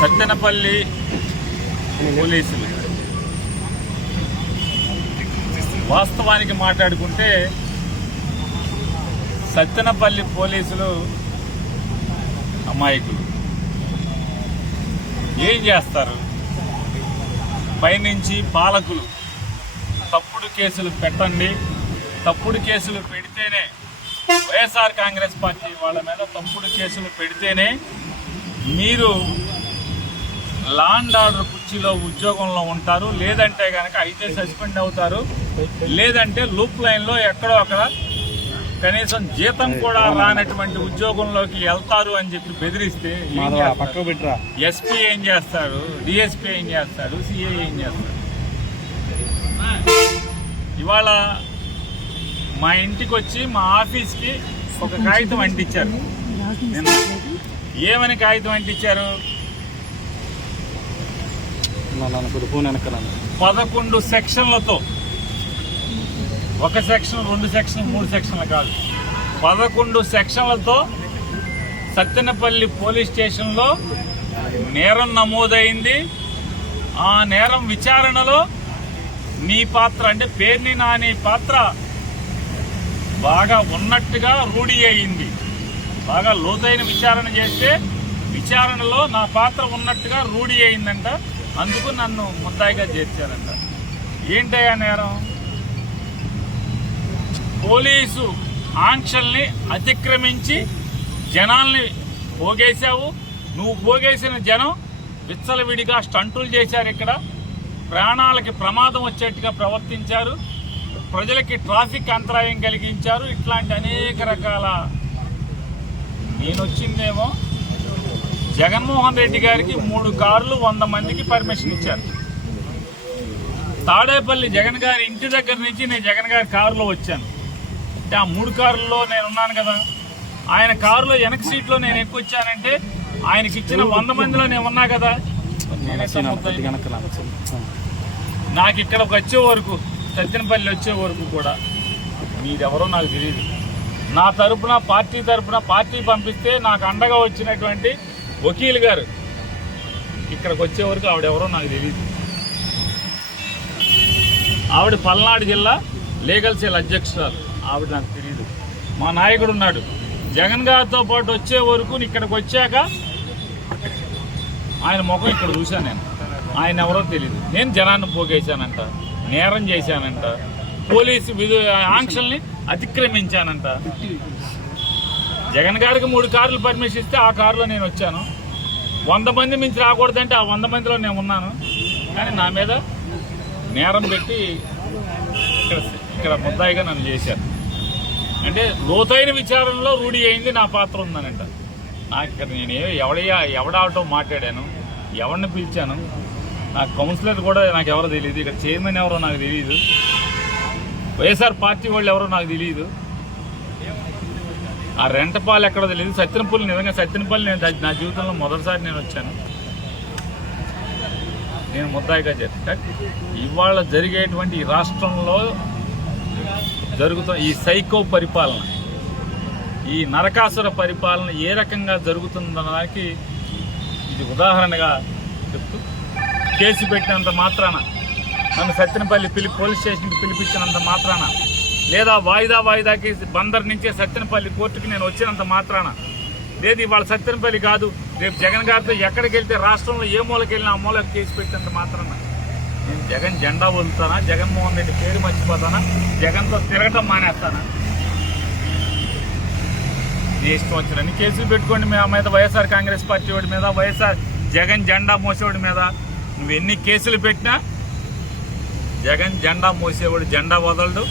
సత్తెనపల్లి పోలీసులు వాస్తవానికి మాట్లాడుకుంటే సత్తెనపల్లి పోలీసులు అమాయకులు. ఏం చేస్తారు? పైనుంచి పాలకులు తప్పుడు కేసులు పెట్టండి, తప్పుడు కేసులు పెడితేనే వైఎస్ఆర్ కాంగ్రెస్ పార్టీ వాళ్ళ మీద తప్పుడు కేసులు పెడితేనే మీరు లా అండ్ ఆర్డర్ కుర్చీలో ఉద్యోగంలో ఉంటారు, లేదంటే కనుక అయితే సస్పెండ్ అవుతారు, లేదంటే లూప్ లైన్లో ఎక్కడో అక్కడ కనీసం జీతం కూడా రానటువంటి ఉద్యోగంలోకి వెళ్తారు అని చెప్పి బెదిరిస్తే ఎస్పీ ఏం చేస్తాడు, డిఎస్పీ ఏం చేస్తాడు, సిఐ ఏం చేస్తాడు? ఇవాళ మా ఇంటికి వచ్చి మా ఆఫీస్కి ఒక కాగితం అంటించారు. ఏమని కాగితం అంటించారు? 11 సెక్షన్లతో, ఒక సెక్షన్ 2 సెక్షన్ 3 సెక్షన్లు కాదు, 11 సెక్షన్లతో సత్తెనపల్లి పోలీస్ స్టేషన్లో నేరం నమోదైంది. ఆ నేరం విచారణలో నీ పాత్ర అంటే పేర్ని నాని పాత్ర బాగా ఉన్నట్టుగా రూఢి అయింది. బాగా లోతైన విచారణ చేస్తే విచారణలో నా పాత్ర ఉన్నట్టుగా రూఢి అయిందంట. అందుకు నన్ను ముద్దాయిగా చేర్చారంట. ఏంటయ్యా నేరం? పోలీసు ఆంక్షల్ని అతిక్రమించి జనాల్ని పోగేశావు. నువ్వు పోగేసిన జనం విచ్చలవిడిగా స్టంటులు చేశారు. ఇక్కడ ప్రాణాలకి ప్రమాదం వచ్చేట్టుగా ప్రవర్తించారు, ప్రజలకి ట్రాఫిక్ అంతరాయం కలిగించారు. ఇట్లాంటి అనేక రకాల. నేను వచ్చిందేమో జగన్మోహన్ రెడ్డి గారికి 3 కార్లు 100 మందికి పర్మిషన్ ఇచ్చారు. తాడేపల్లి జగన్ గారి ఇంటి దగ్గర నుంచి నేను జగన్ గారి కారులో వచ్చాను. అంటే ఆ 3 కార్లలో నేను ఉన్నాను కదా. ఆయన కారులో వెనక సీట్లో నేను ఎక్కువ వచ్చానంటే ఆయనకి ఇచ్చిన 100 మందిలో నేను ఉన్నా కదా. నాకు ఇక్కడికి వచ్చే వరకు, సత్తెనపల్లి వచ్చే వరకు కూడా మీరెవరో నాకు తెలియదు. నా తరపున పార్టీ పంపిస్తే నాకు అండగా వచ్చినటువంటి వకీల్ గారు ఇక్కడికి వచ్చే వరకు ఆవిడెవరో నాకు తెలియదు. ఆవిడ పల్నాడు జిల్లా లీగల్ సెల్ అధ్యక్షురాలు, ఆవిడ నాకు తెలియదు. మా నాయకుడు ఉన్నాడు. జగన్ గారితో పాటు వచ్చే వరకు ఇక్కడికి వచ్చాక ఆయన ముఖం ఇక్కడ చూశాను నేను. ఆయన ఎవరో తెలియదు. నేను జనాన్ని పోగేశానంట, నేరం చేశానంట, పోలీసు ఆంక్షల్ని అతిక్రమించానంట. జగన్ గారికి 3 కార్లు పర్మిషన్ ఇస్తే ఆ కారులో నేను వచ్చాను. 100 మంది మించి రాకూడదంటే ఆ 100 మందిలో నేను ఉన్నాను. కానీ నా మీద నేరం పెట్టి ఇక్కడ ముద్దాయిగా నన్ను చేశారు. అంటే లోతైన విచారణలో రూఢి అయింది నా పాత్ర ఉందనంట. నాకు ఇక్కడ నేను ఎవడాటో మాట్లాడాను, ఎవరిని పిలిచాను, నాకు కౌన్సిలర్ కూడా నాకు ఎవరో తెలియదు, ఇక్కడ చైర్మన్ ఎవరో నాకు తెలియదు, వైఎస్ఆర్ పార్టీ వాళ్ళు ఎవరో నాకు తెలియదు, ఆ రెంటపాలు ఎక్కడో తెలియదు. సత్తెనపల్లి, నిజంగా సత్తెనపల్లి నేను నా జీవితంలో మొదటిసారి నేను వచ్చాను. నేను ముద్దాయిగా చేస్తాను. ఇవాళ జరిగేటువంటి ఈ రాష్ట్రంలో జరుగుతున్న ఈ సైకో పరిపాలన, ఈ నరకాసుర పరిపాలన ఏ రకంగా జరుగుతుందనడానికి ఇది ఉదాహరణగా చెప్తూ, కేసు పెట్టినంత మాత్రాన, నన్ను సత్తెనపల్లి పోలీస్ స్టేషన్కి పిలిపించినంత మాత్రాన, లేదా వాయిదాకి బందర్ నుంచే సత్తెనపల్లి కోర్టుకి నేను వచ్చినంత మాత్రాన, లేదు ఇవాళ సత్తెనపల్లి కాదు రేపు జగన్ గారితో ఎక్కడికి వెళ్తే రాష్ట్రంలో ఏ మూలకి వెళ్ళినా ఆ మూలకి కేసు పెట్టినంత మాత్రాన నేను జగన్ జెండా వదులుతానా, జగన్మోహన్ రెడ్డి పేరు మర్చిపోతానా, జగన్తో తిరగటం మానేస్తానా? నీ ఇష్టం వచ్చినన్ని కేసులు పెట్టుకోండి మా మీద, వైఎస్ఆర్ కాంగ్రెస్ పార్టీ వాడి మీద, వైఎస్ఆర్ జగన్ జెండా మోసేవాడి మీద. నువ్వు ఎన్ని కేసులు పెట్టినా జగన్ జెండా మోసేవాడు జెండా వదలడు.